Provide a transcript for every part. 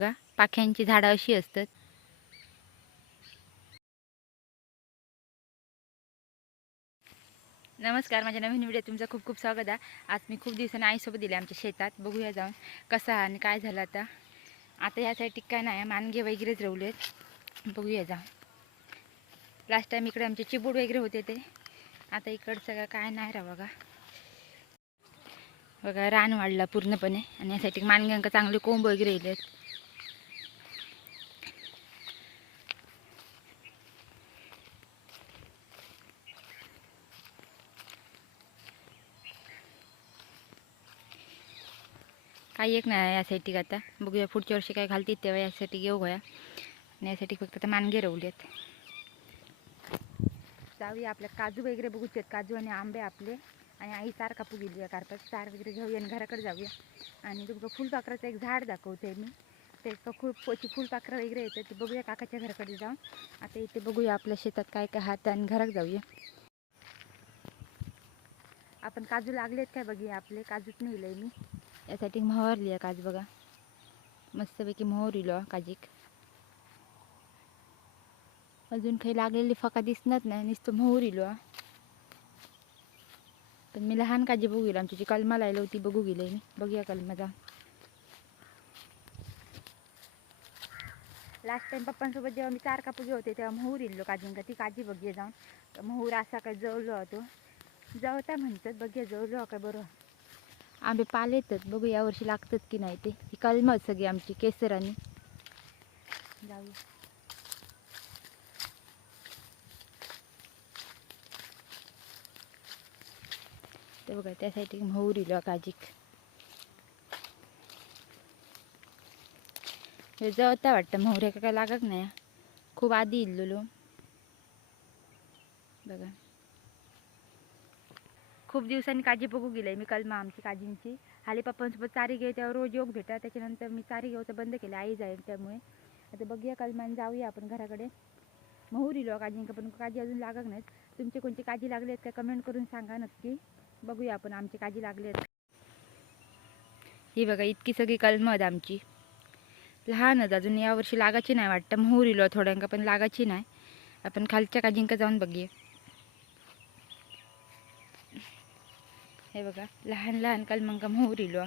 बघा पाख्यांची झाडं अशी असतात. नमस्कार माझ्या नवीन व्हिडिओ तुमचं खूप खूप स्वागत आहे. आज मी खूप दिवसांनी आईसोबत दिले आमच्या शेतात. बघूया जाऊन कसा आणि काय झालं आता. आता यासाठी काय नाही मानगे वगैरेच रवलेत. बघूया जाऊन. लास्ट टाईम इकडे आमचे चिबूड वगैरे होते ते. आता इकडं सगळं काय नाही रा बघा. बघा रान वाढला पूर्णपणे. आणि यासाठी मानग्यांक चांगले कोंब वगैरे येलेत. काही एक नाही यासाठी आता. बघूया पुढच्या वर्षी काय घालतील तेव्हा यासाठी घेऊ गोया आणि यासाठी फक्त आता मानगे रवलेत. जाऊया आपल्या काजू वगैरे बघूचे काजू आणि आंबे आपले. आणि आई सार कापू गेली कारपात सार वगैरे घेऊया आणि घराकडे जाऊया. आणि तुमचं फुलपाखराचं एक झाड दाखवते मी. ते खूप पोची फुलपाखरं वगैरे येतं ते बघूया काकाच्या घराकडे जाऊन. आता इथे बघूया आपल्या शेतात काय काय हात आणि घरात जाऊया. आपण काजू लागलेत काय बघूया आपले? काजूच नेलंय मी. यासाठी मोहरली आहे काज बघा. मस्तपैकी मोहरिलो काजीक. अजून काही लागलेली फका दिसणार नाही नुसतं मोहरिलो पण मी लहान काजी बघू गेलो आमची जी कलमा लायला होती बघू गेले मी. बघूया कलमा जा लास्ट टाइम पप्पांसोबत जेव्हा मी चार कापूगे होते तेव्हा मोहूर इल्लो काजींका. ती काजी बघे जाऊन. मोहूर असा काय जवळलो होतो. जवता म्हणतात बघे जवळलो काय बरं. आंबे पाले येतात. बघू यावर्षी लागतात की नाही ते. ही कलम सगळी आमची केसरानी. जाऊ ते बघा त्यासाठी मोहर इलो काजीक हे जवता वाटतं मोहऱ्या काय लागत नाही खूप आधी इल्लो बघा. खूप दिवसांनी काजी बघू गेले. मी कलमा आमची काजींची. हाली पप्पांसोबत चारी घे तेव्हा रोज योग भेटा. त्याच्यानंतर मी चारी घेऊ बंद केलं. आई जाईल त्यामुळे. आता बघूया कलमान जाऊया आपण घराकडे. मोहर इलो काजींका पण काजी अजून लागत नाहीत. तुमचे कोणती काजी लागली आहेत का कमेंट करून सांगा नक्की. बघूया आपण आमची काजी लागली आहेत. ही बघा इतकी सगळी कलम आहेत आमची. लहानच अजून यावर्षी लागायची नाही वाटतं. मोहर हो थोड्यांका पण लागायची नाही. आपण खालच्या काजींका जाऊन बघूया. हे बघा लहान लहान कलमंका मोहर इलो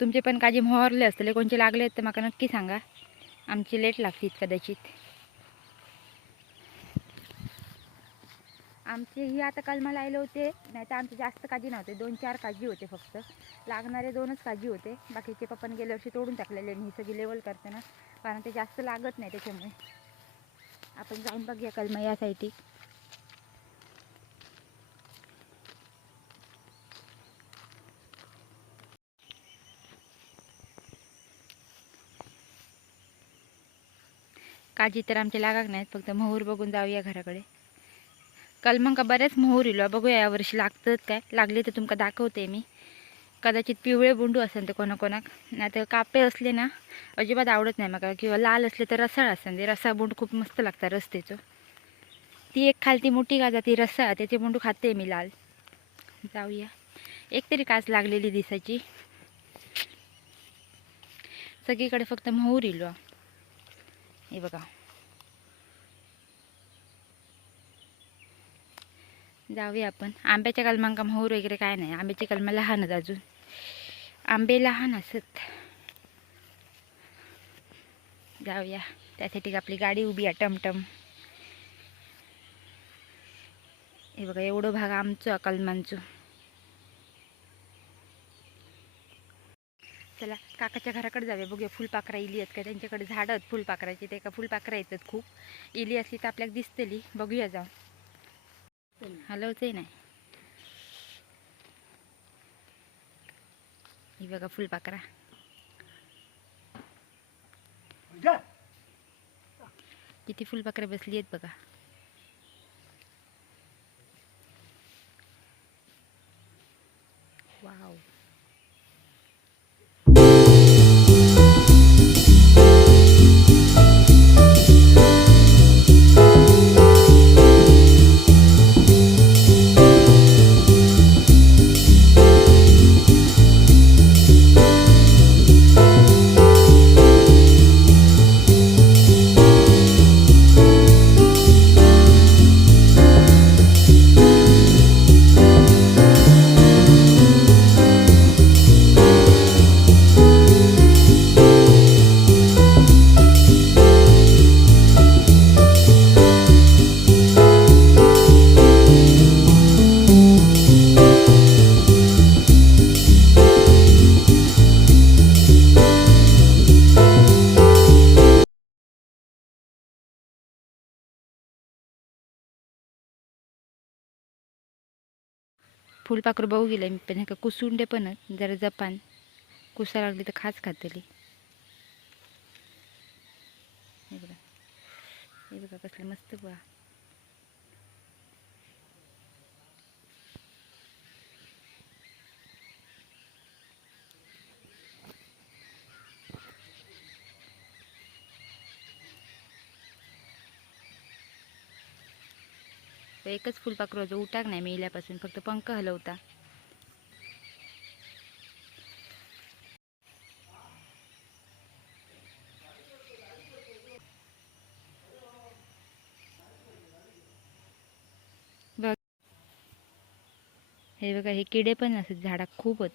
तुमचे पण काजी मोहरले असतले कोणचे लागले आहेत तर माका नक्की सांगा. आमची लेट लागतीत कदाचित. आमचे ही आता कलमा लायले होते नाही तर आमचे जास्त काजी नव्हते दोन चार काजी होते फक्त. लागणारे दोनच काजी होते बाकीचे पप्पाने गेल्या वर्षी तोडून टाकलेले आणि ही सगळी लेवल करताना कारण ते जास्त लागत नाही त्याच्यामुळे. आपण जाऊन बघूया कलमा या साईटी काजी तर आमचे लागाक नाहीत फक्त मोहूर बघून जाऊया घराकडे. कलमंका बऱ्याच मोहूर इलो बघूया यावर्षी लागतात काय? लागले तर तुमका दाखवते मी. कदाचित पिवळे बोंडू असेल ते कोणाकोणाक. नाही तर कापे असले ना अजिबात आवडत नाही मला. किंवा लाल असले तर रसाळ असेल. ते रसा बोंड खूप मस्त लागतात रस्त्याचं ती एक खालती मोठी गाजा ती रसा त्याचे बोंडू खाते मी लाल. जाऊया. एक तरी काच लागलेली दिसायची. सगळीकडे फक्त मोहूर इलो हे बघा. जाऊया आपण. आंब्याच्या कलमांका मोहर वगैरे काय नाही. आंब्याची कलमा लहानच अजून. आंबे लहान असत. जाऊया. त्यासाठी आपली गाडी उभी आहे टमटम. हे बघा एवढं भाग आमचं कलमांचो कलमांचं. चला काकाच्या घराकडे जाऊया. बघूया फुलपाखरा इली आहेत का? त्यांच्याकडे झाडं आहेत फुलपाखराची. ते का फुलपाखरा येतात खूप. इली असली तर आपल्याला दिसतली. बघूया जाऊन. हलवते नाही. ही बघा फुलपाखरा किती फुलपाखरे बसली आहेत बघा. फुलपाखरू बघू गेलं मी पण हे का कुसुंडे पण जरा जपान. कुसा लागली तर खास खातली. हे बघा. हे बघा कसलं मस्त बघा तर एकच फुलपाखरू उठाक नाही मेल्यापासून फक्त पंख हलवता. हे बघा हे किडे पण असत झाडात खूपच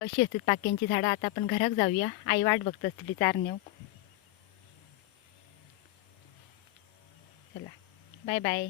अशी असतात पाक्यांची झाडं? आता आपण घरात जाऊया. आई वाट बघत असतील चारनेव चला. Bye bye.